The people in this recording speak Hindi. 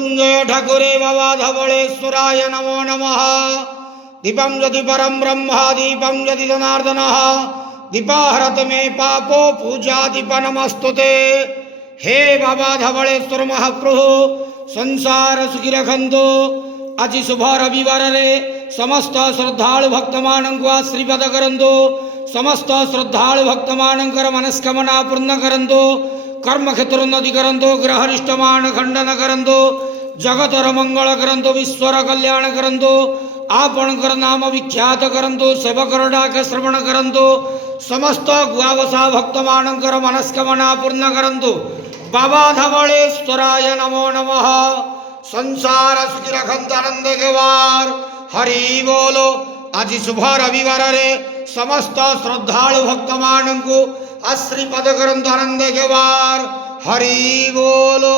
मृत्युंजय ठाकुरे बाबा धवलेश्वराय नमो नमः। दीपं यदि परं ब्रह्म दीपं यदि जनार्दनः दीपाहरत मे पापो पूजा दीप नमस्तुते। हे बाबा धवलेश्वर महाप्रभु संसार सुखी रखंतु। आज शुभ रविवार रे समस्त श्रद्धालु भक्त मानक आशीर्वाद करंतु। समस्त श्रद्धालु भक्त मानकर मनस्कामना पूर्ण करंतु। कर्म क्षेत्र उन्नति करंतु। ग्रहरिष्ट मान खंडन करंतु। जगतर मंगल करंतु। विश्वर कल्याण करंतु। आपणकर नाम विख्यात करंतु। सेवकर डाक श्रवण करंतु। समस्त गुआवसा भक्त मानकर मनस्कामना पूर्ण करंतु। बाबा धवलेश्वराय नमो नमः। संसार सुखी रखंतु आनंद गेवार। हरि बोलो। आज शुभ रविवार रे समस्त श्रद्धालु भक्त मानक आशीर्वाद करंतु आनंद गेवार। हरि बोलो।